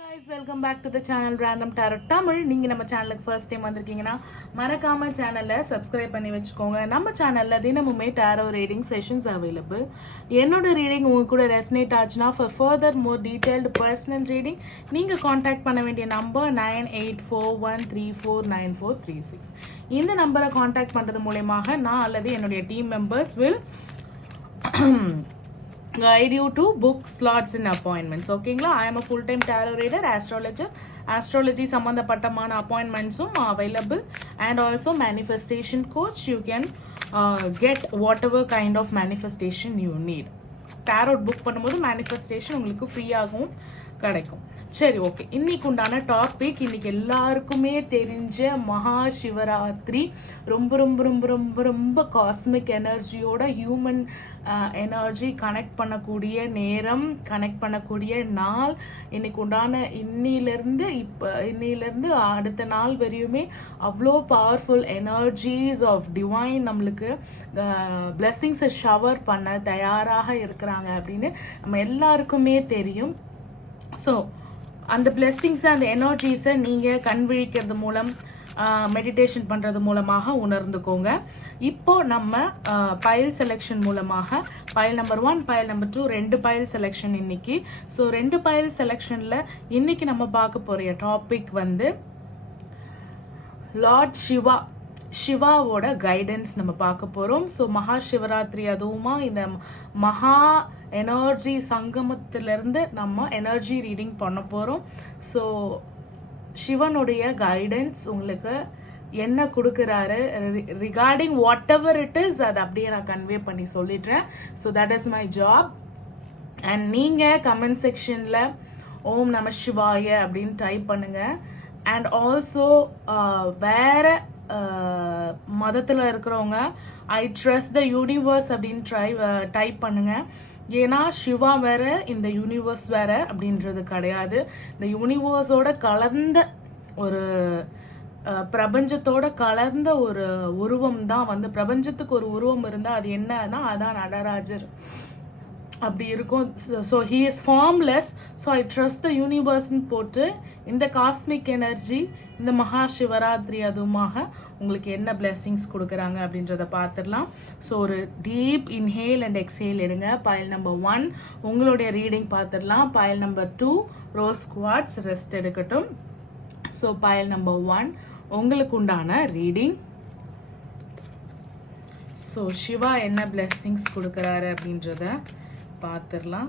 guys, welcome back to the channel Random Tarot Tamil. நீங்க நம்ம சேனலுக்கு ஃபர்ஸ்ட் டைம் வந்திருக்கீங்கன்னா மறக்காம சேனலை சப்ஸ்கிரைப் பண்ணி வச்சுக்கோங்க. நம்ம சேனல்ல தினமுமே டாரோ ரீடிங் செஷன்ஸ் அவைலபிள். என்னோட ரீடிங் உங்க கூட ரெசனேட் ஆச்சுன்னா for further more detailed personal reading நீங்க காண்டாக்ட் பண்ண வேண்டிய நம்பர் 9841349436. இந்த நம்பரை காண்டாக்ட் பண்றது மூலமாக நான் அல்லது என்னுடைய team members will guide you to book slots and appointments. ஓகேங்களா? I am a full time tarot reader, astrology சம்பந்தப்பட்டமான appointmentsum available, and also manifestation coach. You can get whatever kind of manifestation you need. tarot book பண்ணும்போது manifestation உங்களுக்கு ஃப்ரீயாகவும் கிடைக்கும். சரி, okay. இன்னைக்கு உண்டான topic, இன்னைக்கு எல்லாருக்குமே தெரிஞ்ச மகா சிவராத்திரி. ரொம்ப ரொம்ப ரொம்ப ரொம்ப ரொம்ப காஸ்மிக் எனர்ஜியோட ஹியூமன் எனர்ஜி கனெக்ட் பண்ணக்கூடிய நேரம், கனெக்ட் பண்ணக்கூடிய நாள். இன்னைக்கு உண்டான இன்னிலேருந்து அடுத்த நாள் வரையுமே அவ்வளோ பவர்ஃபுல் எனர்ஜிஸ் ஆஃப் டிவைன் நம்மளுக்கு பிளெஸ்ஸிங்ஸை ஷவர் பண்ண தயாராக இருக்கிறாங்க அப்படின்னு நம்ம எல்லாருக்குமே தெரியும். ஸோ அந்த பிளெஸ்ஸிங்ஸை, அந்த எனர்ஜிஸை நீங்கள் கண் விழிக்கிறது மூலம், மெடிடேஷன் பண்ணுறது மூலமாக உணர்ந்துக்கோங்க. இப்போது நம்ம பைல் செலெக்ஷன் மூலமாக file number 1, file number 2, 2 file selection இன்னைக்கு. ஸோ 2 பைல் செலெக்ஷனில் இன்னைக்கு நம்ம பார்க்க போகிற டாபிக் வந்து லார்ட் சிவாவோட கைடன்ஸ் நம்ம பார்க்க போகிறோம். ஸோ மகா சிவராத்திரி, அதுவுமா இந்த மகா எனர்ஜி சங்கமத்திலேருந்து நம்ம எனர்ஜி ரீடிங் பண்ண போகிறோம். ஸோ சிவனுடைய கைடன்ஸ் உங்களுக்கு என்ன கொடுக்குறாரு regarding what ever it is, அதை அப்படியே நான் கன்வே பண்ணி சொல்லிடுறேன். So that is my job. And நீங்கள் கமெண்ட் செக்ஷனில் ஓம் நம சிவாய அப்படின்னு டைப் பண்ணுங்கள். அண்ட் ஆல்சோ வேறு மதத்தில் இருக்கிறவங்க ஐ ட்ரஸ்ட் த யூனிவர்ஸ் அப்படின்னு டைப் பண்ணுங்கள். ஏன்னா சிவா வேற, இந்த யூனிவர்ஸ் வேற அப்படின்றது கிடையாது. இந்த யூனிவர்ஸோட கலந்த ஒரு பிரபஞ்சத்தோட கலந்த ஒரு உருவம் தான் வந்து, பிரபஞ்சத்துக்கு ஒரு உருவம் இருந்தால் அது என்னன்னா அதான் நடராஜர் அப்படி இருக்கும். So he is formless. So I trust the யூனிவர்ஸ்ன்னு போட்டு இந்த காஸ்மிக் எனர்ஜி இந்த மகா சிவராத்திரி அதுவுமாக உங்களுக்கு என்ன பிளெஸ்ஸிங்ஸ் கொடுக்குறாங்க அப்படின்றத பார்த்துடலாம். ஸோ ஒரு டீப் இன்ஹேல் அண்ட் எக்ஸேல் எடுங்க. பைல் நம்பர் 1 உங்களுடைய ரீடிங் பார்த்துடலாம். Pile number 2 rose quartz rest எடுக்கட்டும். ஸோ பைல் நம்பர் 1 உங்களுக்கு உண்டான ரீடிங். ஸோ சிவா என்ன பிளெஸ்ஸிங்ஸ் கொடுக்குறாரு அப்படின்றத பார்த்துடலாம்.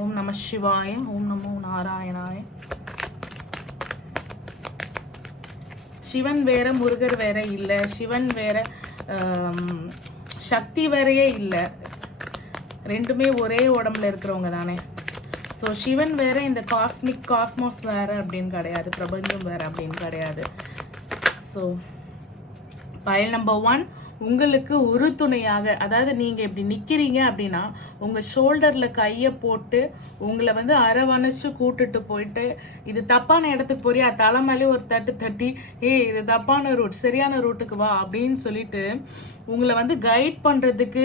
ஓம் நம சிவாய, ஓம் நமோ நாராயணாய. சிவன் வேற, முருகர் வேற இல்லை. சிவன் வேற, சக்தி வேறையே இல்லை. ரெண்டுமே ஒரே உடம்புல இருக்கிறவங்க தானே. ஸோ சிவன் வேற, இந்த காஸ்மாஸ் வேற அப்படின்னு கிடையாது, பிரபஞ்சம் வேற அப்படின்னு கிடையாது. ஸோ பைல் நம்பர் 1 உங்களுக்கு ஒரு துணையாக, அதாவது நீங்கள் இப்படி நிற்கிறீங்க அப்படின்னா உங்கள் ஷோல்டரில் கையை போட்டு உங்களை வந்து அரவணைச்சு கூட்டுட்டு போயிட்டு, இது தப்பான இடத்துக்கு போறியா, தலைமையிலே ஒரு தட்டு தட்டி, இது தப்பான ரூட், சரியான ரூட்டுக்கு வா அப்படின்னு சொல்லிட்டு உங்களை வந்து கைட் பண்ணுறதுக்கு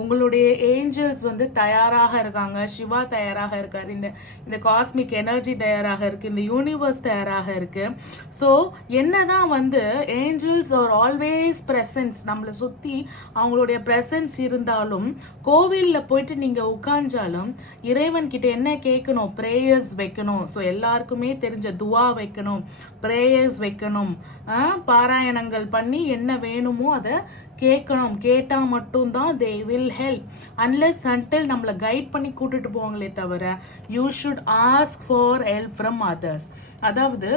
உங்களுடைய ஏஞ்சல்ஸ் வந்து தயாராக இருக்காங்க. சிவா தயாராக இருக்காரு, இந்த காஸ்மிக் எனர்ஜி தயாராக இருக்கு, இந்த யூனிவர்ஸ் தயாராக இருக்கு. ஸோ என்னதான் வந்து ஏஞ்சல்ஸ் ஆர் ஆல்வேஸ் ப்ரெசன்ஸ், நம்மளை சுற்றி அவங்களுடைய ப்ரெசன்ஸ் இருந்தாலும், கோவிலில் போயிட்டு நீங்கள் உட்கார்ந்தாலும் இறைவன் கிட்ட என்ன கேட்கணும், ப்ரேயர்ஸ் வைக்கணும். ஸோ எல்லாருக்குமே தெரிஞ்ச துவா வைக்கணும், ப்ரேயர்ஸ் வைக்கணும், பாராயணங்கள் பண்ணி என்ன வேணுமோ அதை கேட்கணும். கேட்டால் மட்டும்தான் they will help. Unless until நம்மளை கைட் பண்ணி கூட்டிட்டு போவாங்களே தவிர you should ask for help from others. அதாவது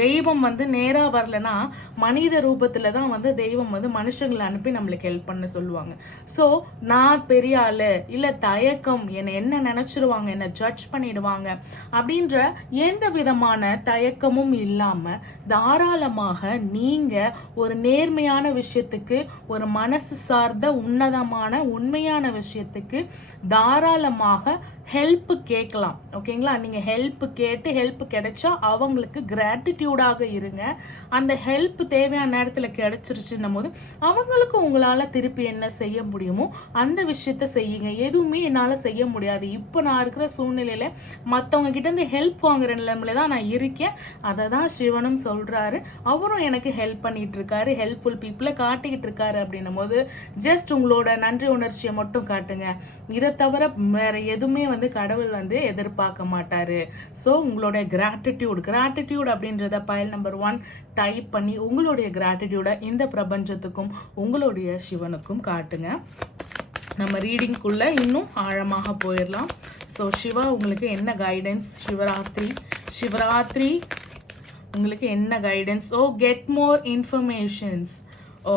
தெய்வம் வந்து நேராக வரலன்னா மனித ரூபத்தில் தான் வந்து தெய்வம் வந்து மனுஷங்களை அனுப்பி நம்மளுக்கு ஹெல்ப் பண்ண சொல்லுவாங்க. ஸோ நான் பெரிய ஆள், இல்லை தயக்கம், என்னை என்ன நினச்சிருவாங்க, என்னை ஜட்ஜ் பண்ணிடுவாங்க அப்படின்ற எந்த விதமான தயக்கமும் இல்லாமல் தாராளமாக நீங்கள் ஒரு நேர்மையான விஷயத்துக்கு, ஒரு மனசு சார்ந்த உன்னதமான உண்மையான விஷயத்துக்கு தாராளமாக ஹெல்ப் கேட்கலாம். ஓகேங்களா? நீங்கள் ஹெல்ப் கேட்டு ஹெல்ப் கிடைச்சா அவங்களுக்கு கிராட்டிடியூடாக இருங்க. அந்த ஹெல்ப் தேவையான நேரத்தில் கிடைச்சிருச்சுன்னும் போது அவங்களுக்கு உங்களால் திருப்பி என்ன செய்ய முடியுமோ அந்த விஷயத்த செய்யுங்க. எதுவுமே என்னால் செய்ய முடியாது, இப்போ நான் இருக்கிற சூழ்நிலையில் மற்றவங்க கிட்டேருந்து ஹெல்ப் வாங்குற நிலைமையில தான் நான் இருக்கேன். அதை தான் சிவனும் சொல்கிறாரு. அவரும் எனக்கு ஹெல்ப் பண்ணிட்டு இருக்காரு, ஹெல்ப்ஃபுல் பீப்புளை காட்டிக்கிட்டு இருக்காரு. அப்படின்னும் போது ஜஸ்ட் உங்களோட நன்றி உணர்ச்சியை மட்டும் காட்டுங்க. இதை தவிர வேற எதுவுமே வந்து கடவுள் வந்து எதிர்பார்க்க மாட்டாரு. ஸோ உங்களுடைய கிராட்டிடியூட் அப்படின்றத பைல் நம்பர் 1 டைப் பண்ணி உங்களுடைய கிராட்டிடியூடை இந்த பிரபஞ்சத்துக்கும் உங்களுடைய சிவனுக்கும் காட்டுங்க. நம்ம ரீடிங்குள்ள இன்னும் ஆழமாக போயிடலாம். ஸோ சிவா உங்களுக்கு என்ன கைடன்ஸ்? சிவராத்திரி உங்களுக்கு என்ன guidance? Get more informations.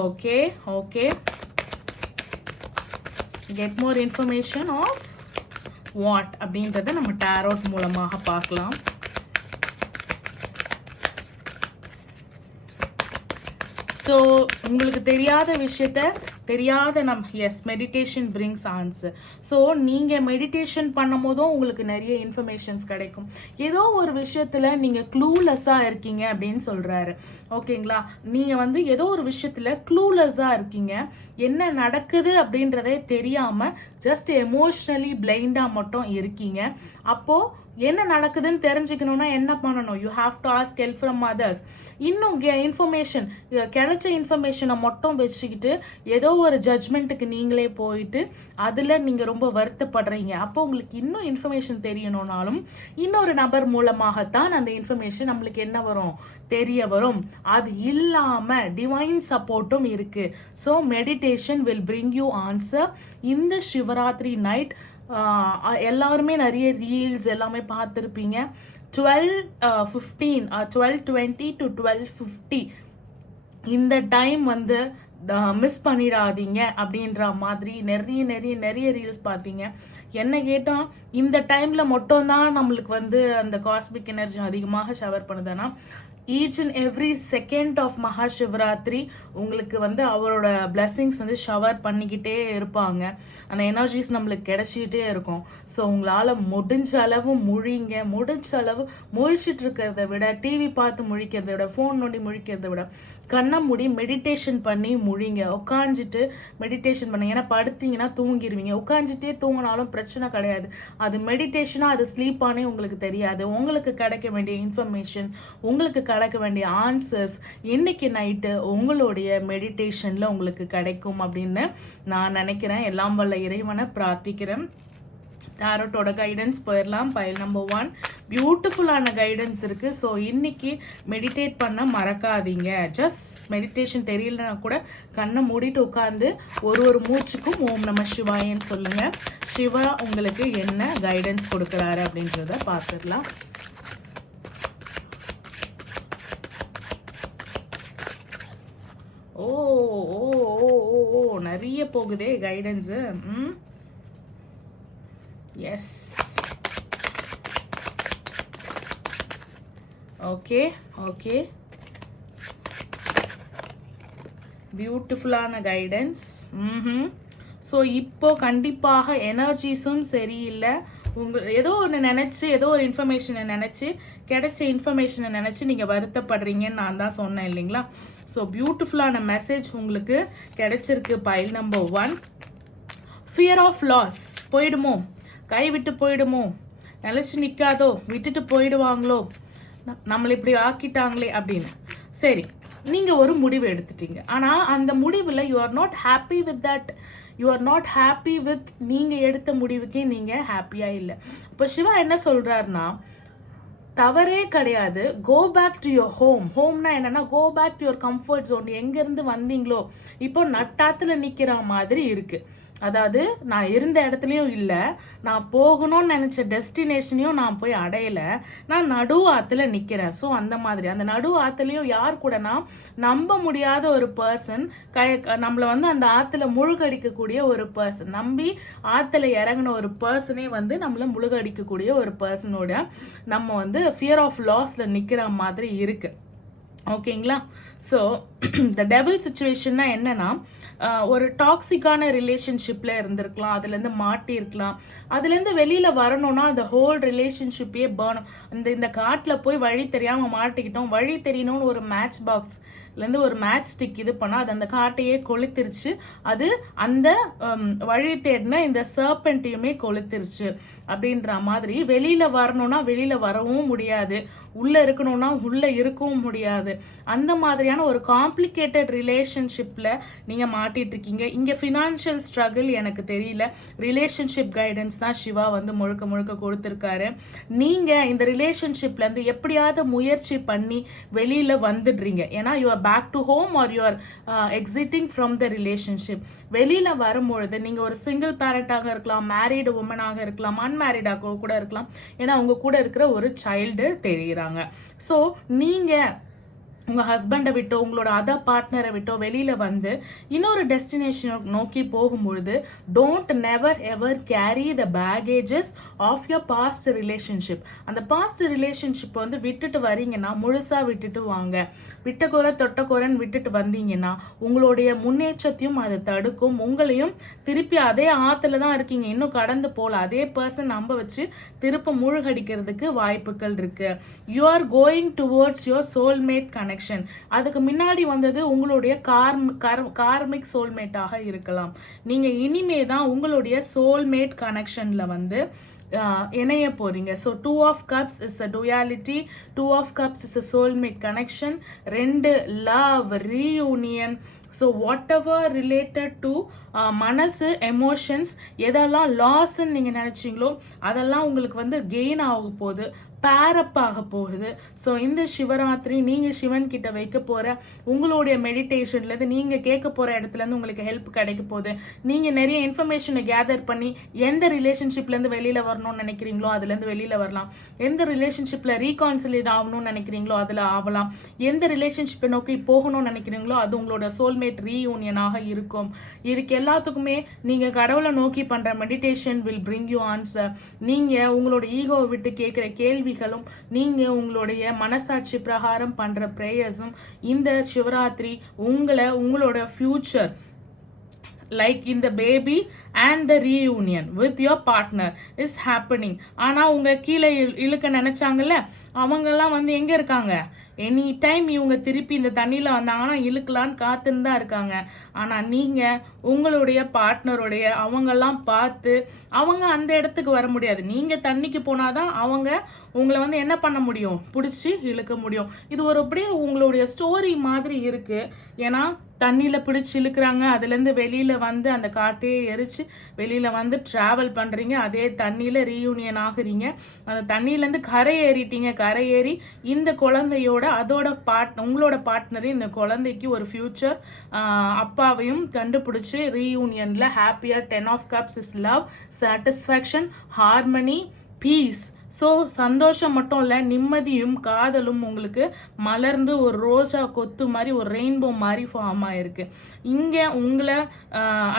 Okay get more information of what அப்படின்றத நம்ம டாரோட் மூலமாக பார்க்கலாம். ஸோ உங்களுக்கு தெரியாத விஷயத்த மெடிடேஷன் பிரிங்ஸ் ஆன்சர். ஸோ நீங்கள் மெடிடேஷன் பண்ணும் போதும் உங்களுக்கு நிறைய இன்ஃபர்மேஷன்ஸ் கிடைக்கும். ஏதோ ஒரு விஷயத்தில் நீங்கள் க்ளூலெஸ்ஸாக இருக்கீங்க அப்படின்னு சொல்கிறாரு. ஓகேங்களா? நீங்கள் வந்து ஏதோ ஒரு விஷயத்தில் க்ளூலெஸ்ஸாக இருக்கீங்க, என்ன நடக்குது அப்படின்றதே தெரியாமல் ஜஸ்ட் எமோஷ்னலி பிளைண்டாக மட்டும் இருக்கீங்க. அப்போது என்ன நடக்குதுன்னு தெரிஞ்சுக்கணும்னா என்ன பண்ணணும்? You have to ask help from others. இன்னும் இன்ஃபர்மேஷன் கிடைச்ச இன்ஃபர்மேஷனை மட்டும் வச்சுக்கிட்டு ஏதோ ஒரு ஜட்ஜ்மெண்ட்டுக்கு நீங்களே போயிட்டு அதில் நீங்கள் ரொம்ப வருத்தப்படுறீங்க. அப்போ உங்களுக்கு இன்னும் இன்ஃபர்மேஷன் தெரியணும்னாலும் இன்னொரு நபர் மூலமாகத்தான் அந்த இன்ஃபர்மேஷன் நம்மளுக்கு என்ன வரும்? தெரிய வரும். அது இல்லாமல் டிவைன் சப்போர்ட்டும் இருக்கு. So meditation will bring you answer. இந்த சிவராத்திரி நைட் எல்லாருமே நிறைய ரீல்ஸ் எல்லாமே பார்த்துருப்பீங்க. 12:20 to 12:50 இந்த டைம் வந்து மிஸ் பண்ணிடாதீங்க அப்படின்ற மாதிரி நிறைய ரீல்ஸ் பார்த்தீங்க. என்ன கேட்டால் இந்த டைமில் மட்டும்தான் நம்மளுக்கு வந்து அந்த காஸ்மிக் எனர்ஜி அதிகமாக ஷவர் பண்ணுதுன்னா each and every second of Maha Shivaratri உங்களுக்கு வந்து அவரோட பிளெஸிங்ஸ் வந்து ஷவர் பண்ணிக்கிட்டே இருப்பாங்க. அந்த எனர்ஜிஸ் நம்மளுக்கு கிடைச்சிக்கிட்டே இருக்கும். ஸோ உங்களால் முடிஞ்ச அளவு முழிச்சிட்டு இருக்கிறத விட, டிவி பார்த்து முழிக்கிறத விட, ஃபோன் நோண்டி முழிக்கிறத விட கண்ணை மூடி மெடிடேஷன் பண்ணி முழிங்க. உட்காந்துட்டு மெடிடேஷன் பண்ணுங்க. ஏன்னா படுத்தீங்கன்னா தூங்கிடுவீங்க. உட்காந்துட்டே தூங்கினாலும் பிரச்சனை கிடையாது. அது மெடிடேஷனாக அது ஸ்லீப்பானே உங்களுக்கு தெரியாது. உங்களுக்கு கிடைக்க வேண்டிய இன்ஃபர்மேஷன், உங்களுக்கு கிடைக்க வேண்டிய ஆன்சர்ஸ் இன்னைக்கு நைட்டு உங்களுடைய மெடிடேஷனில் உங்களுக்கு கிடைக்கும் அப்படின்னு நான் நினைக்கிறேன். எல்லாம் வல்ல இறைவனை பிரார்த்திக்கிறேன். டாரோட்டோட கைடன்ஸ் போயிடலாம். பைல் நம்பர் 1 பியூட்டிஃபுல்லான கைடன்ஸ் இருக்கு. ஸோ இன்னைக்கு மெடிடேட் பண்ண மறக்காதீங்க. ஜஸ்ட் மெடிடேஷன் தெரியலனா கூட கண்ணை மூடிட்டு உட்காந்து ஒரு மூச்சுக்கும் ஓம் நம சிவாயன்னு சொல்லுங்க. சிவா உங்களுக்கு என்ன கைடன்ஸ் கொடுக்குறாரு அப்படின்றத பார்த்துடலாம். ஓ நிறைய போகுதே கைடன்ஸு. எஸ், ஓகே பியூட்டிஃபுல்லான கைடன்ஸ். ஸோ இப்போ கண்டிப்பாக எனர்ஜிஸும் சரியில்லை. ஏதோ ஒன்று நினச்சி, ஏதோ ஒரு இன்ஃபர்மேஷனை நினச்சி, கிடைச்ச இன்ஃபர்மேஷனை நினச்சி நீங்கள் வருத்தப்படுறீங்கன்னு நான் தான் சொன்னேன் இல்லைங்களா? ஸோ பியூட்டிஃபுல்லான மெசேஜ் உங்களுக்கு கிடைச்சிருக்கு. Pile number 1 fear of loss. போயிடுமோ, கைவிட்டு போயிடுமோ, நிலச்சி நிற்காதோ, விட்டுட்டு போயிடுவாங்களோ, நம்மளை இப்படி ஆக்கிட்டாங்களே அப்படின்னு. சரி, நீங்கள் ஒரு முடிவு எடுத்துட்டீங்க. ஆனால் அந்த முடிவில் you are not happy with that. நீங்கள் எடுத்த முடிவுக்கே நீங்கள் ஹாப்பியாக இல்லை. இப்போ சிவா என்ன சொல்கிறாருன்னா, தவறே கிடையாது. கோ பேக் டு யுவர் ஹோம்னா என்னன்னா, go back to your comfort zone. எங்கேருந்து வந்தீங்களோ இப்போ நட்டாத்துல நிற்கிற மாதிரி இருக்கு. அதாவது நான் இருந்த இடத்துலையும் இல்லை, நான் போகணும்னு நினச்ச டெஸ்டினேஷனையும் நான் போய் அடையலை, நான் நடு ஆற்றுல நிற்கிறேன். ஸோ அந்த மாதிரி அந்த நடு ஆற்றுலையும் யார் கூடனா நம்ப முடியாத ஒரு பர்சன், நம்மளை வந்து அந்த ஆற்றுல முழுகடிக்கக்கூடிய ஒரு பர்சன், நம்பி ஆற்றுல இறங்கின ஒரு பர்சனே வந்து நம்மளை முழுகடிக்கக்கூடிய ஒரு பர்சனோட நம்ம வந்து ஃபியர் ஆஃப் லாஸில் நிற்கிற மாதிரி இருக்குது. ஓகேங்களா? ஸோ த டெவில் சிச்சுவேஷன்னா என்னன்னா, ஒரு டாக்ஸிக்கான ரிலேஷன்ஷிப்பில் இருந்திருக்கலாம், அதுலேருந்து மாட்டியிருக்கலாம். அதுலேருந்து வெளியில் வரணும்னா அந்த ஹோல் ரிலேஷன்ஷிப்பே பேர்னும். இந்த காட்டில் போய் வழி தெரியாமல் மாட்டிக்கிட்டோம், வழி தெரியணும்னு ஒரு மேட்ச் பாக்ஸ்லேருந்து ஒரு மேட்ச் ஸ்டிக் இது பண்ணால் அது அந்த காட்டையே கொளுத்திருச்சு. அது அந்த வழி தேடின இந்த சர்பெண்ட்டையுமே கொளுத்திருச்சு. அப்படின்ற மாதிரி வெளியில் வரணும்னா வெளியில் வரவும் முடியாது, உள்ளே இருக்கணும்னா உள்ளே இருக்கவும் முடியாது. அந்த மாதிரியான ஒரு காம்ப்ளிகேட்டட் ரிலேஷன்ஷிப்பில் நீங்கள் மாட்டிட்டு இருக்கீங்க. இங்கே ஃபினான்ஷியல் ஸ்ட்ரகிள் எனக்கு தெரியல, ரிலேஷன்ஷிப் கைடன்ஸ் தான் சிவா வந்து முழுக்க முழுக்க கொடுத்துருக்காரு. நீங்கள் இந்த ரிலேஷன்ஷிப்லேருந்து எப்படியாவது முயற்சி பண்ணி வெளியில் வந்துடுறீங்க. ஏன்னா you are back to home or you are exiting from the relationship. வெளியில் வரும்பொழுது நீங்கள் ஒரு சிங்கிள் பேரண்டாக இருக்கலாம், மேரீடு உமனாக இருக்கலாம், அன்மேரிடாக கூட இருக்கலாம். ஏன்னா உங்கள் கூட இருக்கிற ஒரு சைல்டு தெரிகிறாங்க. ஸோ நீங்கள் உங்கள் ஹஸ்பண்டை விட்டோ உங்களோட அதர் பார்ட்னரை விட்டோ வெளியில் வந்து இன்னொரு டெஸ்டினேஷனை நோக்கி போகும்பொழுது don't never ever carry the baggages of your past relationship. அந்த பாஸ்ட் ரிலேஷன்ஷிப்பை வந்து விட்டுட்டு வரீங்கன்னா முழுசாக விட்டுட்டு வாங்க. விட்டக்குறை தொட்டக்குறைன்னு விட்டுட்டு வந்தீங்கன்னா உங்களுடைய முன்னேற்றத்தையும் அதை தடுக்கும். உங்களையும் திருப்பி அதே ஆற்றுல தான் இருக்கீங்க, இன்னும் கடந்து போகல, அதே பர்சன் நம்ப வச்சு திருப்ப மூழ்கடிக்கிறதுக்கு வாய்ப்புகள் இருக்கு. You are going towards your soulmate connect. அதுக்கு முன்னாடி வந்தது உங்களுடைய கார்மிக் சோல்மேட்டாக இருக்கலாம். நீங்க இனிமே தான் உங்களுடைய சோல்மேட் கனெக்ஷன்ல வந்து இணைய போறீங்க. So 2 of cups is a duality, 2 of cups is a soulmate connection, 2 love reunion. So what ever related to மனசு எமோஷன்ஸ் எதெல்லாம் லாஸ்ன்னு நீங்கள் நினச்சிங்களோ அதெல்லாம் உங்களுக்கு வந்து கெயின் ஆக போகுது, பேரப் ஆக போகுது. ஸோ இந்த சிவராத்திரி நீங்கள் சிவன் கிட்ட வைக்க போகிற உங்களுடைய மெடிடேஷன்லேருந்து நீங்கள் கேட்க போகிற இடத்துலேருந்து உங்களுக்கு ஹெல்ப் கிடைக்க போகுது. நீங்கள் நிறைய இன்ஃபர்மேஷனை கேதர் பண்ணி எந்த ரிலேஷன்ஷிப்லேருந்து வெளியில் வரணும்னு நினைக்கிறீங்களோ அதுலேருந்து வெளியில் வரலாம். எந்த ரிலேஷன்ஷிப்பில் ரீகான்சிலேட் ஆகணும்னு நினைக்கிறீங்களோ அதில் ஆகலாம். எந்த ரிலேஷன்ஷிப்பை நோக்கி போகணும்னு நினைக்கிறீங்களோ அது உங்களோட சோல்மேட் ரீயூனியனாக இருக்கும். இதுக்கு எல்லாத்துக்குமே நீங்கள் கடவுளை நோக்கி பண்ணுற meditation will bring you answer. நீங்கள் உங்களோட ஈகோவை விட்டு கேட்குற கேள்விகளும் நீங்கள் உங்களுடைய மனசாட்சி பிரகாரம் பண்ணுற ப்ரேயர்ஸும் இந்த சிவராத்திரி உங்களோட future like in the baby and the reunion with your partner is happening. ஆனால் உங்கள் கீழே இழுக்க நினச்சாங்கல்ல அவங்கெல்லாம் வந்து எங்கே இருக்காங்க? எனி டைம் இவங்க திருப்பி இந்த தண்ணியில் வந்தாங்கன்னா இழுக்கலான்னு காத்துன்னு தான் இருக்காங்க. ஆனால் நீங்கள் உங்களுடைய பார்ட்னருடைய அவங்கெல்லாம் பார்த்து அவங்க அந்த இடத்துக்கு வர முடியாது. நீங்கள் தண்ணிக்கு போனாதான் அவங்க உங்களை வந்து என்ன பண்ண முடியும்? பிடிச்சி இழுக்க முடியும். இது ஒரு அப்படியே உங்களுடைய ஸ்டோரி மாதிரி இருக்குது. ஏன்னா தண்ணியில் பிடிச்சி இழுக்கிறாங்க, அதுலேருந்து வெளியில் வந்து அந்த காட்டையே எரிச்சு வெளியில் வந்து ட்ராவல் பண்ணுறீங்க, அதே தண்ணியில் ரீயூனியன் ஆகுறீங்க. அந்த தண்ணியிலேருந்து கரை ஏறிட்டீங்க, கரை ஏறி இந்த குழந்தையோட அதோட உங்களோட பார்ட்னரையும் இந்த குழந்தைக்கு ஒரு ஃபியூச்சர் அப்பாவையும் கண்டுபிடிச்சி ரீயூனியனில் ஹாப்பியாக 10 of cups is love, satisfaction, harmony, peace. So சந்தோஷம் மட்டும் இல்லை, நிம்மதியும் காதலும் உங்களுக்கு மலர்ந்து ஒரு ரோஜா கொத்து மாதிரி ஒரு ரெயின்போ மாதிரி ஃபார்ம் ஆகிருக்கு. இங்கே உங்களை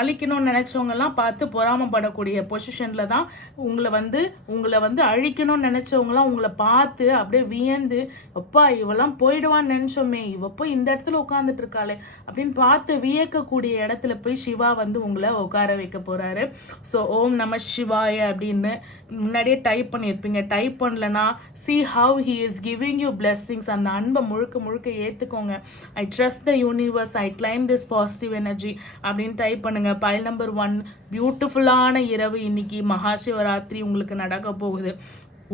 அழிக்கணும்னு நினச்சவங்கலாம் பார்த்து பொறாமப்படக்கூடிய பொசிஷனில் தான் உங்களை வந்து அழிக்கணும்னு நினச்சவங்களாம் உங்களை பார்த்து அப்படியே வியந்து, அப்பா இவெல்லாம் போயிடுவான்னு நினச்சோமே, இவ போய் இந்த இடத்துல உட்காந்துட்டு இருக்காளே அப்படின்னு பார்த்து வியக்கக்கூடிய இடத்துல போய் சிவா வந்து உங்களை உட்கார வைக்க போகிறாரு. ஸோ ஓம் நம சிவாய அப்படின்னு முன்னாடியே டைப் பண்ணியிருப்பீங்க. டைப் பண்ணலனா see how he is giving you blessings. அந்த அன்பை முழுக்க முழுக்க ஏற்றுக்கோங்க. I trust the universe, I claim this positive energy அப்படின்னு டைப் பண்ணுங்க. பைல் நம்பர் 1, பியூட்டிஃபுல்லான இரவு இன்னைக்கு மகாசிவராத்திரி உங்களுக்கு நடக்க போகுது.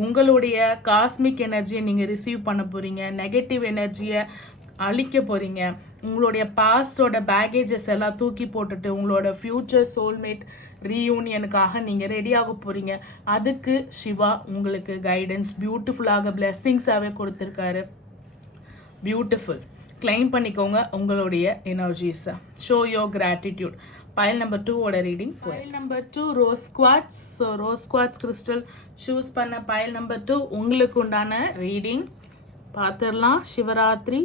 உங்களுடைய காஸ்மிக் எனர்ஜியை நீங்கள் ரிசீவ் பண்ண போகிறீங்க, நெகட்டிவ் எனர்ஜியை அழிக்க போகிறீங்க. உங்களுடைய பாஸ்டோட பேகேஜஸ் எல்லாம் தூக்கி போட்டுட்டு உங்களோட ஃபியூச்சர் சோல்மேட் ரீயூனியனுக்காக நீங்கள் ரெடியாக போகிறீங்க. அதுக்கு சிவா உங்களுக்கு கைடன்ஸ் பியூட்டிஃபுல்லாக பிளெஸ்ஸிங்ஸாகவே கொடுத்துருக்காரு. பியூட்டிஃபுல். கிளைம் பண்ணிக்கோங்க உங்களுடைய எனர்ஜிஸை. Show your gratitude. Pile number 2ஓட reading. Pile number 2 rose quartz. So rose quartz crystal choose பண்ண பைல் நம்பர் 2 உங்களுக்கு உண்டான ரீடிங் பார்த்துடலாம். சிவராத்திரி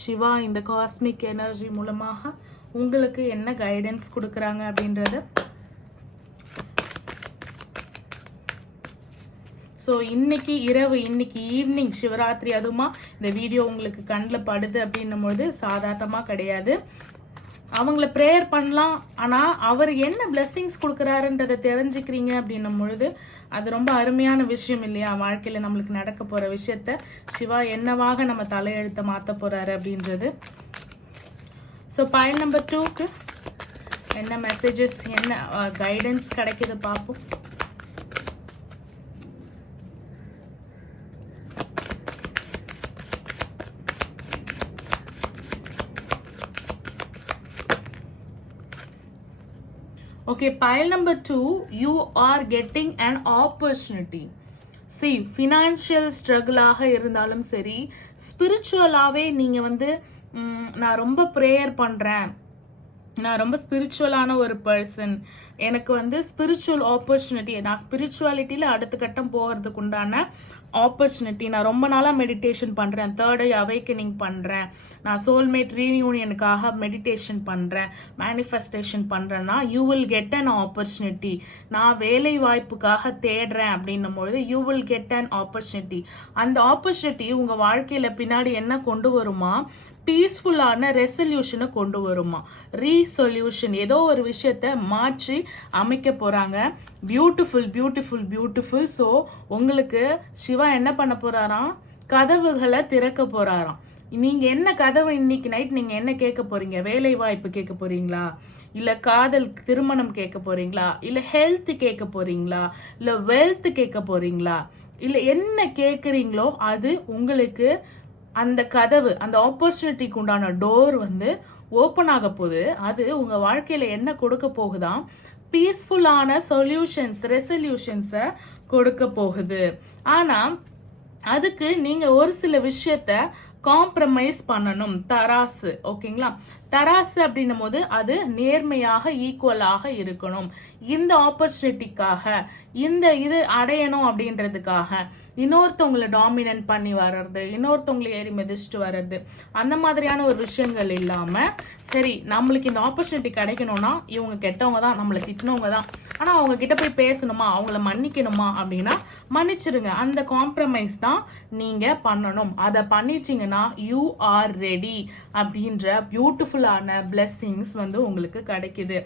சிவா இந்த காஸ்மிக் எனர்ஜி மூலமாக உங்களுக்கு என்ன கைடன்ஸ் கொடுக்குறாங்க அப்படின்றத. ஸோ ஸோ இன்னைக்கு இரவு, இன்னைக்கு ஈவினிங் சிவராத்திரி, அதுவுமா இந்த வீடியோ உங்களுக்கு கண்ணில் படுது அப்படின்னும் போது சாதாரணமாக கிடையாது. அவங்கள ப்ரேயர் பண்ணலாம், ஆனால் அவர் என்ன பிளெஸ்ஸிங்ஸ் கொடுக்குறாருன்றதை தெரிஞ்சுக்கிறீங்க அப்படின்னும் பொழுது அது ரொம்ப அருமையான விஷயம் இல்லையா? வாழ்க்கையில் நம்மளுக்கு நடக்க போகிற விஷயத்த சிவா என்னவாக நம்ம தலையெழுத்தை மாற்ற போகிறாரு அப்படின்றது. ஸோ பைல் நம்பர் 2க்கு என்ன மெசேஜஸ், என்ன கைடன்ஸ் கிடைக்குது பார்ப்போம். Okay, pile number 2, you are getting an opportunity. See, financial struggle ஆக இருந்தாலும் சரி, ஸ்பிரிச்சுவலாகவே நீங்கள் வந்து நான் ரொம்ப ப்ரேயர் பண்ணுறேன், நான் ரொம்ப ஸ்பிரிச்சுவலான ஒரு பர்சன், எனக்கு வந்து ஸ்பிரிச்சுவல் ஆப்பர்ச்சுனிட்டி, நான் ஸ்பிரிச்சுவாலிட்டியில் அடுத்த கட்டம் போகிறதுக்கு உண்டான ஆப்பர்ச்சுனிட்டி, நான் ரொம்ப நாளாக மெடிடேஷன் பண்ணுறேன், தேர்ட் ஐ அவேக்கனிங் பண்ணுறேன், நான் சோல்மேட் ரீயூனியனுக்காக மெடிடேஷன் பண்ணுறேன், மேனிஃபெஸ்டேஷன் பண்ணுறேன்னா you will get an opportunity. நான் வேலை வாய்ப்புக்காக தேடுறேன் அப்படின்னும் பொழுது you will get an opportunity. அந்த ஆப்பர்ச்சுனிட்டி உங்கள் வாழ்க்கையில் பின்னாடி என்ன கொண்டு வருமா? பீஸ்ஃபுல்லான ரெசல்யூஷனை கொண்டு வருமா? ரீசொல்யூஷன், ஏதோ ஒரு விஷயத்த மாற்றி அமைக்க போகிறாங்க. Beautiful beautiful beautiful. ஸோ உங்களுக்கு சிவா என்ன பண்ண போகிறாராம்? கதவுகளை திறக்க போகிறாராம். நீங்கள் என்ன கதவு இன்னைக்கு நைட் நீங்கள் என்ன கேட்க போகிறீங்க? வேலை வாய்ப்பு கேட்க போகிறீங்களா? இல்லை காதல் திருமணம் கேட்க போகிறீங்களா? இல்லை ஹெல்த் கேட்க போகிறீங்களா? இல்லை வெல்த் கேட்க போகிறீங்களா? இல்லை என்ன கேட்குறீங்களோ அது உங்களுக்கு அந்த கதவு, அந்த ஆப்பர்ச்சுனிட்டிக்கு உண்டான டோர் வந்து ஓப்பன் ஆக போகுது. அது உங்கள் வாழ்க்கையில் என்ன கொடுக்க போகுதான்? பீஸ்ஃபுல்லான சொல்யூஷன்ஸ், ரெசல்யூஷன்ஸை கொடுக்க போகுது. ஆனால் அதுக்கு நீங்கள் ஒரு சில விஷயத்த காம்ப்ரமைஸ் பண்ணணும். தராசு, ஓகேங்களா? தராசு அப்படின்னும் போது அது நேர்மையாக ஈக்குவலாக இருக்கணும். இந்த ஆப்பர்ச்சுனிட்டிக்காக, இந்த இது அடையணும் அப்படின்றதுக்காக இன்னொருத்தவங்களை டாமினன்ட் பண்ணி வர்றது, இன்னொருத்தவங்களை ஏறி மிதிச்சுட்டு வர்றது, அந்த மாதிரியான ஒரு விஷயங்கள் இல்லாமல், சரி நம்மளுக்கு இந்த ஆப்பர்ச்சுனிட்டி கிடைக்கணும்னா இவங்க கெட்டவங்க தான், நம்மளை திட்டினவங்க தான், ஆனால் அவங்க கிட்ட போய் பேசணுமா, அவங்கள மன்னிக்கணுமா அப்படின்னா மன்னிச்சிருங்க. அந்த காம்ப்ரமைஸ் தான் நீங்கள் பண்ணணும். அதை பண்ணிட்டீங்கன்னா யூ ஆர் ரெடி அப்படின்ற பியூட்டிஃபுல்லான பிளெஸ்ஸிங்ஸ் வந்து உங்களுக்கு கிடைக்குது.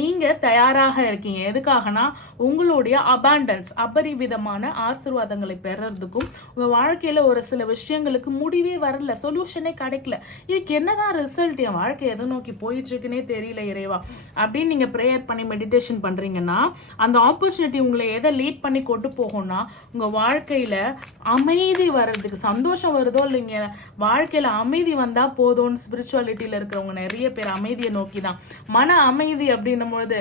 நீங்கள் தயாராக இருக்கீங்க. எதுக்காகனா உங்களுடைய அபாண்டன்ஸ், அபரிவிதமான ஆசீர்வாதங்களை பெறறதுக்கும், உங்கள் வாழ்க்கையில் ஒரு சில விஷயங்களுக்கு முடிவே வரல, சொல்யூஷனே கிடைக்கல, இதுக்கு என்னதான் ரிசல்ட், என் வாழ்க்கை எதை நோக்கி போயிட்டு இருக்குன்னே தெரியல இறைவா அப்படின்னு நீங்கள் ப்ரேயர் பண்ணி மெடிடேஷன் பண்ணுறீங்கன்னா அந்த ஆப்பர்ச்சுனிட்டி உங்களை எதை லீட் பண்ணி கொண்டு போகும்னா உங்கள் வாழ்க்கையில் அமைதி வர்றதுக்கு, சந்தோஷம் வருதோ இல்லைங்க, வாழ்க்கையில் அமைதி வந்தால் போதும்னு ஸ்பிரிச்சுவாலிட்டியில் இருக்கிறவங்க நிறைய பேர் அமைதியை நோக்கி தான். மன அமைதி அப்படின்னும் பொழுது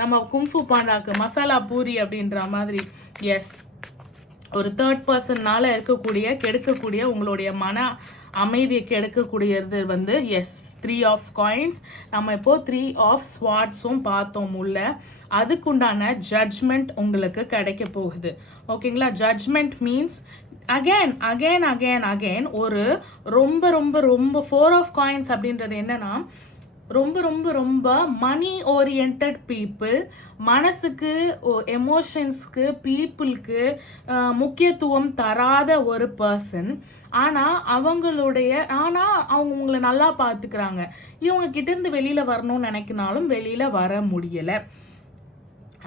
நம்ம கும்ஃபு பாண்டாக்கு மசாலா பூரி அப்படின்ற மாதிரி, எஸ், ஒரு தேர்ட் பர்சன்னால இருக்கக்கூடிய கெடுக்கக்கூடிய உங்களுடைய மன அமைதியை கெடுக்கக்கூடியது வந்து எஸ் 3 ஆஃப் காயின்ஸ். நம்ம இப்போ 3 ஆஃப் ஸ்வார்ட்ஸும் பார்த்தோம் உள்ள. அதுக்குண்டான ஜட்ஜ்மெண்ட் உங்களுக்கு கிடைக்க போகுது, ஓகேங்களா? Judgement means again again again again ஒரு ரொம்ப ரொம்ப ரொம்ப 4 ஆஃப் காயின்ஸ் அப்படின்றது என்னன்னா ரொம்ப ரொம்ப ரொம்ப மணி ஓரியன்ட் பீப்புள், மனசுக்கு, எமோஷன்ஸ்க்கு, பீப்புளுக்கு முக்கியத்துவம் தராத ஒரு பர்சன். ஆனால் அவங்க உங்களை நல்லா பார்த்துக்கிறாங்க. இவங்க கிட்ட இருந்து வெளியில் வரணும்னு நினைக்கினாலும் வெளியில் வர முடியலை.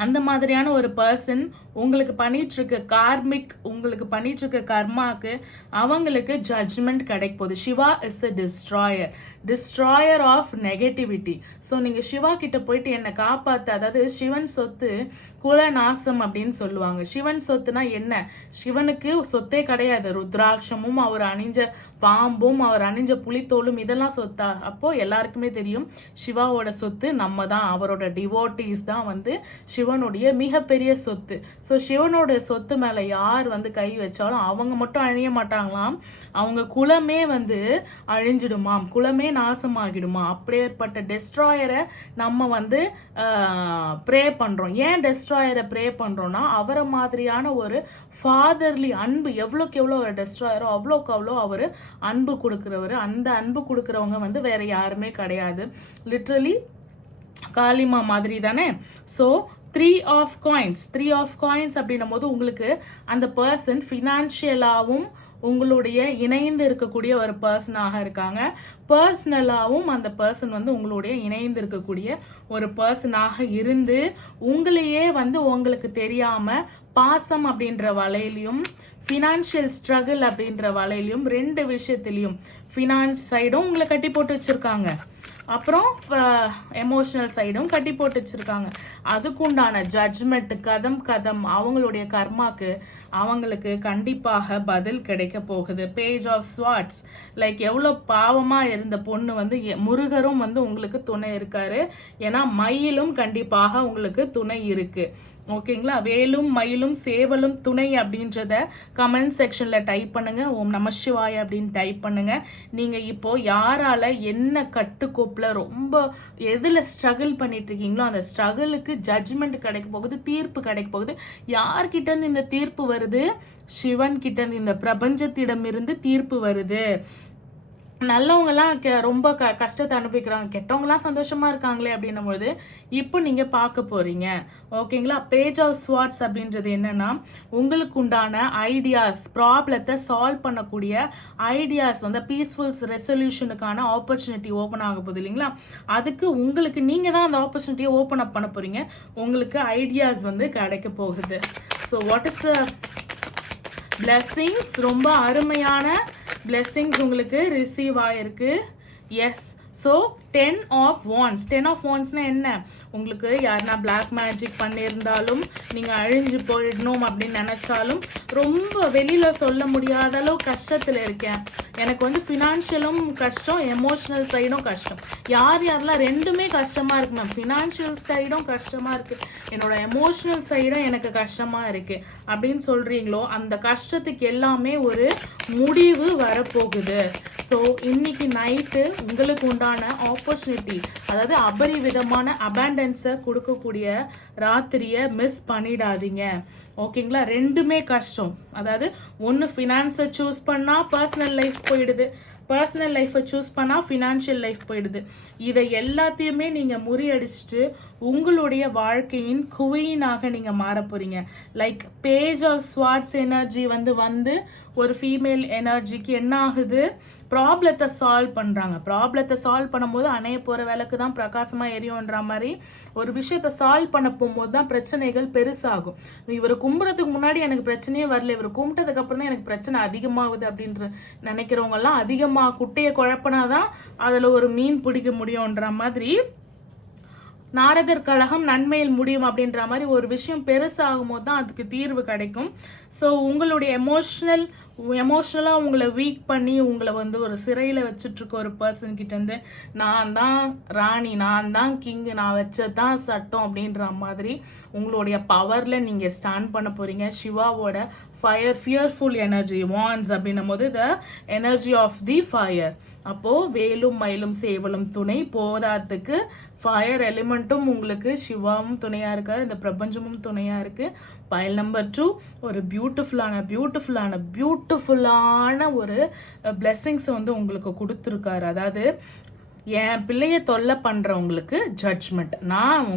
அந்த மாதிரியான ஒரு பர்சன் உங்களுக்கு பண்ணிட்டு இருக்க கார்மிக், உங்களுக்கு பண்ணிட்டு இருக்க கர்மாக்கு அவங்களுக்கு ஜட்ஜ்மெண்ட் கிடைக்க போகுது. Shiva is a destroyer of negativity. So நீங்கள் சிவா கிட்ட போயிட்டு என்னை காப்பாற்று, அதாவது சிவன் சொத்து குலநாசம் அப்படின்னு சொல்லுவாங்க. சிவன் சொத்துனா என்ன? சிவனுக்கு சொத்தே கிடையாது. ருத்ராட்சமும் அவர் அணிஞ்ச பாம்பும் அவர் அணிஞ்ச புலித்தோலும் இதெல்லாம் சொத்தா? அப்போ எல்லாருக்குமே தெரியும் சிவாவோட சொத்து நம்ம தான், அவரோட டிவோட்டீஸ் தான் வந்து சிவனுடைய மிகப்பெரிய சொத்து. ஸோ சிவனோட சொத்து மேலே யார் வந்து கை வச்சாலும் அவங்க மட்டும் அழிய மாட்டாங்களாம், அவங்க குலமே வந்து அழிஞ்சிடுமாம், குலமே நாசமாகிடுமா. அப்படியேற்பட்ட டெஸ்ட்ராயரை நம்ம வந்து ப்ரே பண்ணுறோம். ஏன் டெஸ்ட்ராயரை ப்ரே பண்ணுறோன்னா அவரை மாதிரியான ஒரு ஃபாதர்லி அன்பு, எவ்வளோக்கு எவ்வளோ ஒரு டெஸ்ட்ராயரோ அவ்வளோக்கு அவ்வளோ அவர் அன்பு கொடுக்குறவர். அந்த அன்பு கொடுக்குறவங்க வந்து வேற யாருமே கிடையாது. லிட்ரலி காளிமா மாதிரி தானே. ஸோ த்ரீ ஆஃப் காயின்ஸ் அப்படின்னும் போது உங்களுக்கு அந்த பர்சன் ஃபினான்ஷியலாகவும் உங்களுடைய இணைந்து இருக்கக்கூடிய ஒரு பர்சனாக இருக்காங்க. பர்சனலாகவும் அந்த பர்சன் வந்து உங்களுடைய இணைந்து இருக்கக்கூடிய ஒரு பர்சனாக இருந்து உங்களையே வந்து உங்களுக்கு தெரியாம பாசம் அப்படின்ற வலையிலையும் ஃபினான்ஷியல் ஸ்ட்ரகிள் அப்படின்ற வலையிலையும் 2 விஷயத்திலையும் ஃபினான்ஸ் சைடும் உங்களை கட்டி போட்டு வச்சிருக்காங்க, அப்புறம் எமோஷனல் சைடும் கட்டி போட்டு வச்சிருக்காங்க. அதுக்குண்டான ஜட்ஜ்மெண்ட் கதம் அவங்களுடைய கர்மாக்கு அவங்களுக்கு கண்டிப்பாக பதில் கிடைக்க போகுது. பேஜ் ஆஃப் ஸ்வாட்ஸ், லைக் எவ்வளோ பாவமா இருந்த பொண்ணு வந்து முருகரும் வந்து உங்களுக்கு துணை இருக்காரு. ஏன்னா மயிலும் கண்டிப்பாக உங்களுக்கு துணை இருக்கு. ஓகேங்களா? வேலும் மயிலும் சேவலும் துணை அப்படின்றத கமெண்ட் செக்ஷன்ல டைப் பண்ணுங்க. ஓம் நம சிவாய அப்படின்னு டைப் பண்ணுங்க. நீங்க இப்போ யாரால என்ன கட்டுக்கோப்புல ரொம்ப எதுல ஸ்ட்ரகிள் பண்ணிட்டு இருக்கீங்களோ அந்த ஸ்ட்ரகிளுக்கு ஜட்ஜ்மெண்ட் கிடைக்க போகுது, தீர்ப்பு கிடைக்க போகுது. யார்கிட்ட இருந்து இந்த தீர்ப்பு வருது? சிவன் கிட்ட இருந்து, இந்த பிரபஞ்சத்திடம் இருந்து தீர்ப்பு வருது. நல்லவங்கலாம் ரொம்ப கஷ்டத்தை அனுபவிக்கிறாங்க, கெட்டவங்கலாம் சந்தோஷமா இருக்காங்களே அப்படின்னும் போது இப்போ நீங்க பார்க்க போறீங்க. ஓகேங்களா? பேஜ் ஆஃப் ஸ்வாட்ஸ் அப்படின்றது என்னன்னா உங்களுக்கு உண்டான ஐடியாஸ், ப்ராப்ளத்தை சால்வ் பண்ணக்கூடிய ஐடியாஸ் வந்து பீஸ்ஃபுல் ரெசல்யூஷனுக்கான ஆப்பர்ச்சுனிட்டி ஓப்பன் ஆக போகுது இல்லைங்களா? அதுக்கு உங்களுக்கு நீங்க தான் அந்த ஆப்பர்ச்சுனிட்டியை ஓப்பன் அப் பண்ண போறீங்க. உங்களுக்கு ஐடியாஸ் வந்து கிடைக்க போகுது. So what is the blessings? ரொம்ப அருமையான blessings உங்களுக்கு ரிசீவ் ஆயிருக்கு. எஸ். ஸோ 10 of wands என்ன? உங்களுக்கு யாருன்னா பிளாக் மேஜிக் பண்ணியிருந்தாலும் நீங்கள் அழிஞ்சு போயிடணும் அப்படின்னு நினச்சாலும் ரொம்ப வெளியில் சொல்ல முடியாத அளவு கஷ்டத்தில் இருக்கேன், எனக்கு வந்து ஃபினான்ஷியலும் கஷ்டம், எமோஷ்னல் சைடும் கஷ்டம், யாரெல்லாம் 2மே கஷ்டமாக இருக்கு மேம், ஃபினான்ஷியல் சைடும் கஷ்டமாக இருக்குது, என்னோட எமோஷ்னல் சைடும் எனக்கு கஷ்டமாக இருக்குது அப்படின்னு சொல்கிறீங்களோ அந்த கஷ்டத்துக்கு எல்லாமே ஒரு முடிவு வரப்போகுது. ஸோ இன்னைக்கு நைட்டு உங்களுக்கு உண்டான ஆப்பர்ச்சுனிட்டி, அதாவது அபரிவிதமான அபேண்டன்ஸை கொடுக்கக்கூடிய ராத்திரியை மிஸ் பண்ணிடாதீங்க. ஓகேங்களா? 2மே கஷ்டம். அதாவது ஒன்று ஃபினான்ஸை சூஸ் பண்ணால் பர்சனல் லைஃப் போயிடுது, பர்சனல் லைஃப்பை சூஸ் பண்ணால் ஃபினான்ஷியல் லைஃப் போயிடுது. இதை எல்லாத்தையுமே நீங்கள் முறியடிச்சிட்டு உங்களுடைய வாழ்க்கையின் குவீனாக நீங்கள் மாற போகிறீங்க. Like page of swords energy வந்து ஒரு ஃபீமேல் எனர்ஜிக்கு என்ன ஆகுது? ப்ராப்ளத்தை சால்வ் பண்ணுறாங்க. ப்ராப்ளத்தை சால்வ் பண்ணும்போது அணைய போகிற விளக்கு தான் பிரகாசமாக எரியும்ன்ற மாதிரி ஒரு விஷயத்தை சால்வ் பண்ண போகும்போது தான் பிரச்சனைகள் பெருசாகும். இவர் கும்பிட்றதுக்கு முன்னாடி எனக்கு பிரச்சனையே வரல, இவர் கும்பிட்டதுக்கு அப்புறம் தான் எனக்கு பிரச்சனை அதிகமாகுது அப்படின்ற நினைக்கிறவங்கலாம் அதிகமாக குட்டையை குழப்பினாதான் அதில் ஒரு மீன் பிடிக்க முடியும்ன்ற மாதிரி நாரதர் கழகம் நன்மையில் முடியும் அப்படின்ற மாதிரி ஒரு விஷயம் பெருசாகும் போது தான் அதுக்கு தீர்வு கிடைக்கும். ஸோ உங்களுடைய எமோஷ்னலாக உங்களை வீக் பண்ணி உங்களை வந்து ஒரு சிறையில் வச்சுட்ருக்க ஒரு பர்சன் கிட்டேருந்து நான் தான் ராணி, நான் தான் கிங்கு, நான் வச்சதான் சட்டம் அப்படின்ற மாதிரி உங்களுடைய பவரில் நீங்கள் ஸ்டாண்ட் பண்ண போகிறீங்க. சிவாவோட ஃபியர்ஃபுல் எனர்ஜி வாண்ட்ஸ் அப்படின்னும் போது the energy of the fire. அப்போது வேலும் மயிலும் சேவலும் துணை போதாதுக்கு ஃபயர் எலிமெண்ட்டும் உங்களுக்கு சிவாவும் துணையாக இருக்காரு, இந்த பிரபஞ்சமும் துணையாக இருக்குது. பைல் நம்பர் 2 ஒரு பியூட்டிஃபுல்லான ஒரு பிளெஸ்ஸிங்ஸ் வந்து உங்களுக்கு கொடுத்துருக்காரு. அதாவது என் பிள்ளைய தொல்லை பண்ணுறவங்களுக்கு ஜட்ஜ்மெண்ட், நான்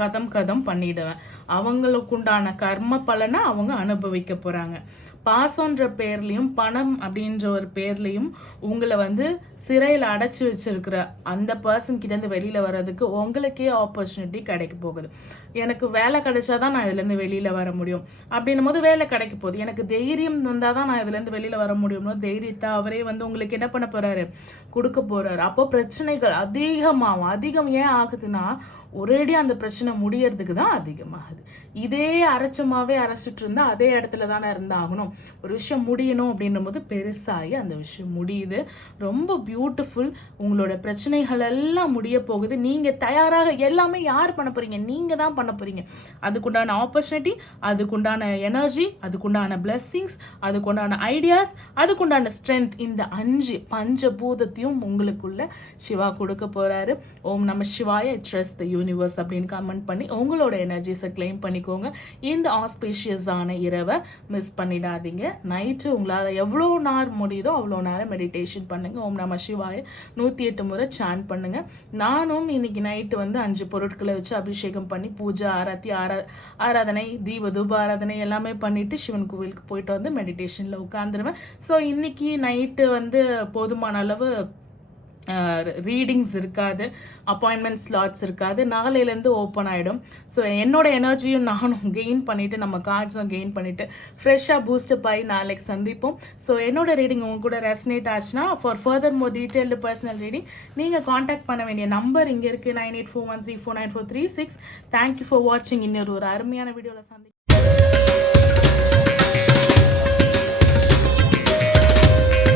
கதம் பண்ணிடுவேன், அவங்களுக்குண்டான கர்ம பலனை அவங்க அனுபவிக்க போகிறாங்க. பாசன்ற பேர்லையும் பணம் அப்படின்ற ஒரு பேர்லையும் உங்களை வந்து சிறையில் அடைச்சி வச்சிருக்கிற அந்த பர்சன் கிட்டேருந்து வெளியில் வர்றதுக்கு உங்களுக்கே ஆப்பர்ச்சுனிட்டி கிடைக்க போகுது. எனக்கு வேலை கிடைச்சாதான் நான் இதுலேருந்து வெளியில் வர முடியும் அப்படின்னும் போது வேலை கிடைக்க போகுது. எனக்கு தைரியம் வந்தால் தான் நான் இதுலேருந்து வெளியில் வர முடியும்னு தைரியத்தை அவரே வந்து உங்களுக்கு என்ன பண்ண போகிறாரு? கொடுக்க போகிறாரு. அப்போ பிரச்சனைகள் அதிகம் ஏன் ஆகுதுன்னா ஒரேடியாக அந்த பிரச்சனை முடியறதுக்கு தான் அதிகமாகுது. இதே அரைச்சிட்டு இருந்தால் அதே இடத்துல தானே இருந்தாகணும். ஒரு விஷயம் முடியணும் அப்படின்னும் போது பெருசாகி அந்த விஷயம் முடியுது. ரொம்ப பியூட்டிஃபுல். உங்களோட பிரச்சனைகள் எல்லாம் முடிய போகுது. நீங்கள் தயாராக எல்லாமே யார் பண்ண போகிறீங்க? நீங்கள் தான் பண்ண போகிறீங்க. அதுக்குண்டான ஆப்பர்ச்சுனிட்டி, அதுக்குண்டான எனர்ஜி, அதுக்குண்டான பிளெஸ்ஸிங்ஸ், அதுக்குண்டான ஐடியாஸ், அதுக்குண்டான ஸ்ட்ரென்த், இந்த 5 பஞ்சபூதத்தையும் உங்களுக்குள்ள சிவா கொடுக்க போகிறாரு. ஓம் நம சிவாய, ட்ரஸ்ட் த யூனிவர்ஸ் அப்படின்னு கமெண்ட் பண்ணி உங்களோட எனர்ஜிஸை கிளைம் பண்ணிக்கோங்க. இந்த ஆஸ்பீஷியஸான இரவை மிஸ் பண்ணிடாதீங்க. பண்ணாதீங்க. நைட்டு உங்களால் எவ்வளோ நேரம் முடியுதோ அவ்வளோ நேரம் மெடிடேஷன் பண்ணுங்கள். ஓம் நம சிவாய 108 முறை சாண்ட் பண்ணுங்கள். நானும் இன்னைக்கு நைட்டு வந்து 5 பொருட்களை வச்சு அபிஷேகம் பண்ணி பூஜை ஆராத்தி ஆராதனை தூப ஆராதனை எல்லாமே பண்ணிவிட்டு சிவன் கோவிலுக்கு போயிட்டு வந்து மெடிடேஷனில் உட்காந்துருவேன். ஸோ இன்னைக்கு நைட்டு வந்து போதுமான அளவு ரீடிங்ஸ் இருக்காது, அப்பாயின்மெண்ட் ஸ்லாட்ஸ் இருக்காது. நாளையிலேருந்து ஓப்பன் ஆகிடும். ஸோ என்னோட எனர்ஜியும் நானும் கெயின் பண்ணிவிட்டு நம்ம கார்ட்ஸும் கெயின் பண்ணிவிட்டு ஃப்ரெஷ்ஷாக பூஸ்டப் ஆகி நாளைக்கு சந்திப்போம். ஸோ என்னோட ரீடிங் உங்க கூட ரெசனேட் ஆச்சுன்னா for further more detailed personal reading நீங்கள் காண்டாக்ட் பண்ண வேண்டிய நம்பர் இங்கே இருக்குது 9841349436. தேங்க்யூ ஃபார் வாட்சிங். இன்னொரு அருமையான வீடியோவில் சந்திப்போம்.